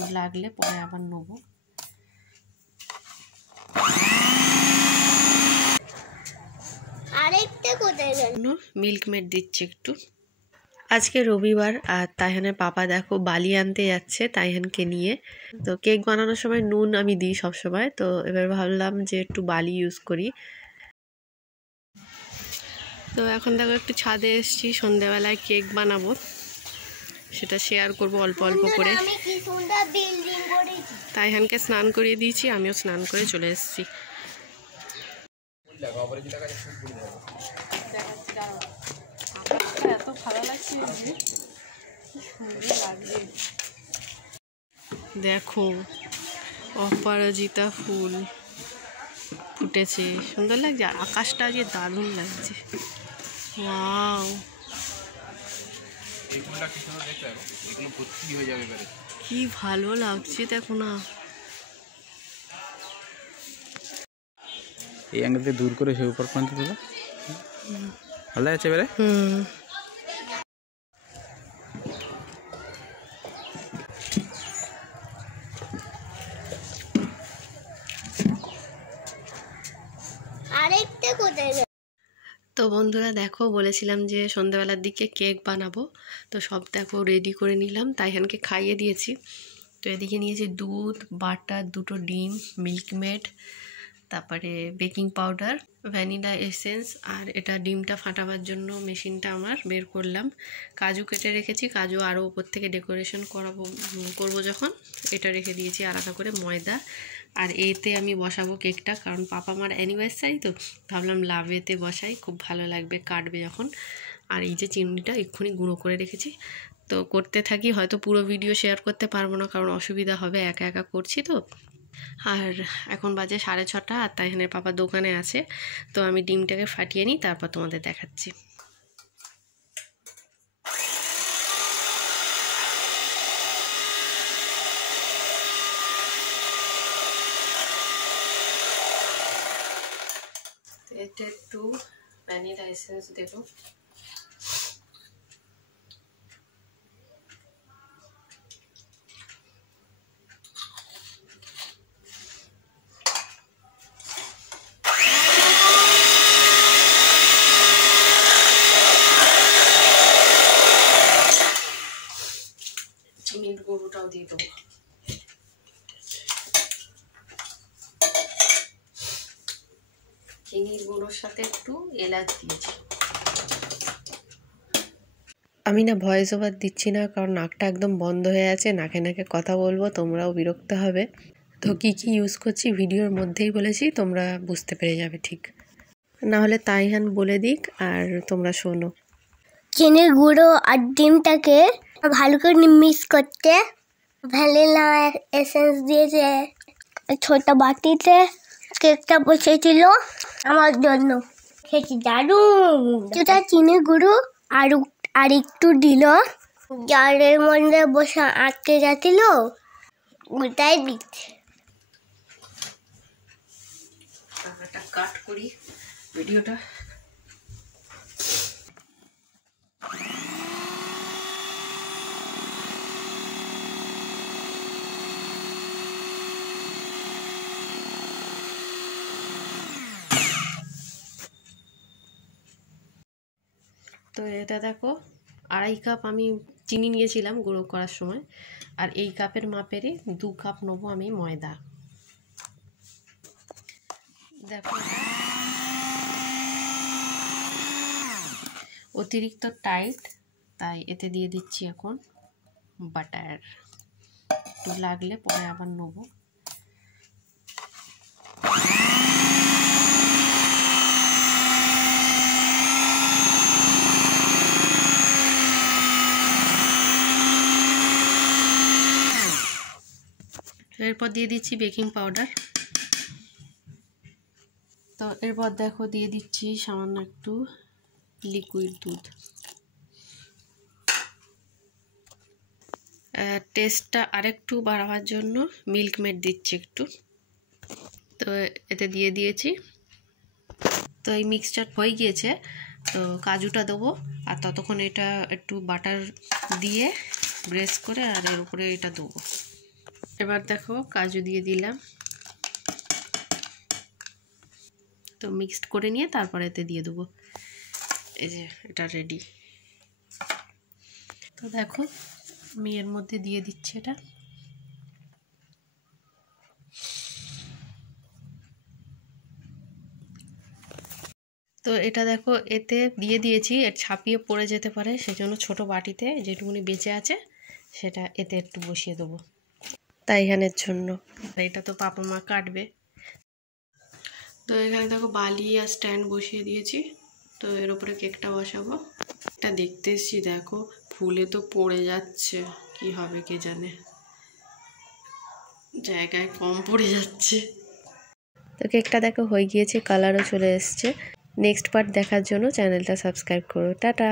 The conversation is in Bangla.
একটু লাগলে পরে আবার নেবো। মিল্ক মেড দিচ্ছি একটু। আজকে রবিবার আর তাইহানের পাপা দেখো বালি আনতে যাচ্ছে তাইহানকে নিয়ে। তো কেক বানানোর সময় নুন আমি দিই সবসময়, তো এবার ভাবলাম যে একটু বালি ইউজ করি। তো এখন দেখো একটু ছাদে এসেছি, সন্ধ্যাবেলায় কেক বানাবো, সেটা শেয়ার করব অল্প অল্প করে। তাইহানকে স্নান করিয়ে দিয়েছি, আমিও স্নান করে চলে এসেছি। এত ভালো লাগছে, দেখো অপরাজিতা ফুল ফুটেছে, সুন্দর লাগছে। আর আকাশটা আজকে দারুণ লাগছে। ওয়াও, কি ভালো লাগছে দেখো না। এই অ্যাঙ্গেল থেকে দূর করে সে উপর পর্যন্ত তোলা ভালো লাগছে এবারে। তো বন্ধুরা দেখো, বলেছিলাম যে সন্ধ্যাবেলার দিকে কেক বানাবো, তো সব দেখো রেডি করে নিলাম, তাইহানকে খাইয়ে দিয়েছি। তো এদিকে নিয়েছি দুধ, বাটার, দুটো ডিম, মিল্কমেড, তারপরে বেকিং পাউডার, ভ্যানিলা এসেন্স, আর এটা ডিমটা ফাটাবার জন্য মেশিনটা আমার বের করলাম। কাজু কেটে রেখেছি, কাজু আরও উপর থেকে ডেকোরেশন করবো যখন, এটা রেখে দিয়েছি আলাদা করে। ময়দা, আর এতে আমি বসাবো কেকটা, কারণ পাপা আমার অ্যানিভার্সারি, তো ভাবলাম লাভেতে বসাই, খুব ভালো লাগবে কাটবে যখন। আর এই যে চিনিটা এক্ষুনি গুঁড়ো করে রেখেছি, তো করতে থাকি। হয়তো পুরো ভিডিও শেয়ার করতে পারবো না, কারণ অসুবিধা হবে, একা একা করছি তো। আর এখন বাজে 6:30, আর তাইহানের পাপা দোকানে আছে, তো আমি ডিমটাকে ফাটিয়ে নিই, তারপর তোমাদের দেখাচ্ছি। এতে একটু ভ্যানিলা এসেন্স দেবো। চিনির গুঁড়োটাও দিয়ে দেবো। চিনির গুঁড়োর সাথে একটু এলাচ দিয়েছি। আমি না ভয়েস ওভার দিচ্ছি না, কারণ নাকটা একদম বন্ধ হয়ে আছে, নাকে নাকে কথা বলবো, তোমরাও বিরক্ত হবে। তো কী কী ইউজ করছি ভিডিওর মধ্যেই বলেছি, তোমরা বুঝতে পেরে যাবে ঠিক। না হলে তাইহান বলে দিক আর তোমরা শোনো। চিনির গুঁড়ো আর ডিমটাকে ভালো করে মিক্স করতে, ভ্যানিলা এসেন্স দিয়েছে ছোট বাটিতে, কেকটা বসেছিল আমার জন্য, খেয়েছি দারুণ। সেটা চিনির গুঁড়ো আর একটু দিল, জারের মধ্যে বসে আটকে যাচ্ছিল, ওটাই দিচ্ছে। কাট করি ভিডিওটা। তো এটা দেখো, 2.5 কাপ আমি চিনি নিয়েছিলাম গুঁড়ো করার সময়, আর এই কাপের মাপেরই 2 কাপ নেবো আমি ময়দা। দেখো অতিরিক্ত টাইট, তাই এতে দিয়ে দিচ্ছি এখন বাটার, একটু লাগলে পরে আবার নেবো। এরপর দিয়ে দিচ্ছি বেকিং পাউডার। তো এরপর দেখো দিয়ে দিচ্ছি সামান্য একটু লিকুইড দুধ। টেস্টটা আরেকটু বাড়াবার জন্য মিল্ক মেড দিচ্ছি একটু। তো এতে দিয়ে দিয়েছি। তো এই মিক্সচার হয়ে গিয়েছে, তো কাজুটা দেবো, আর ততক্ষণ এটা একটু বাটার দিয়ে ব্রেস করে আর এর উপরে এটা দেবো। এবার দেখো কাজু দিয়ে দিলাম, তো মিক্সড করে নিয়ে তারপরে এতে দিয়ে দেবো। এই যে এটা রেডি। তো দেখো আমি এর মধ্যে দিয়ে দিচ্ছি এটা। তো এটা দেখো এতে দিয়ে দিয়েছি, এর ছাপিয়ে পড়ে যেতে পারে, সেজন্য ছোট বাটিতে যেটুকুনি বেঁচে আছে সেটা এতে একটু বসিয়ে দেবো তাইহানের জন্য। এটা তো পাপা মা কাটবে। তো এখানে দেখো বালি আর স্ট্যান্ড বসিয়ে দিয়েছি, তো এর উপরে কেকটা বসাবো। এটা দেখতে এসছি, দেখো ফুলে তো পড়ে যাচ্ছে, কি হবে কে জানে, জায়গায় কম পড়ে যাচ্ছে। তো কেকটা দেখো হয়ে গিয়েছে, কালারও চলে এসছে। নেক্সট পার্ট দেখার জন্য চ্যানেলটা সাবস্ক্রাইব করো। টাটা।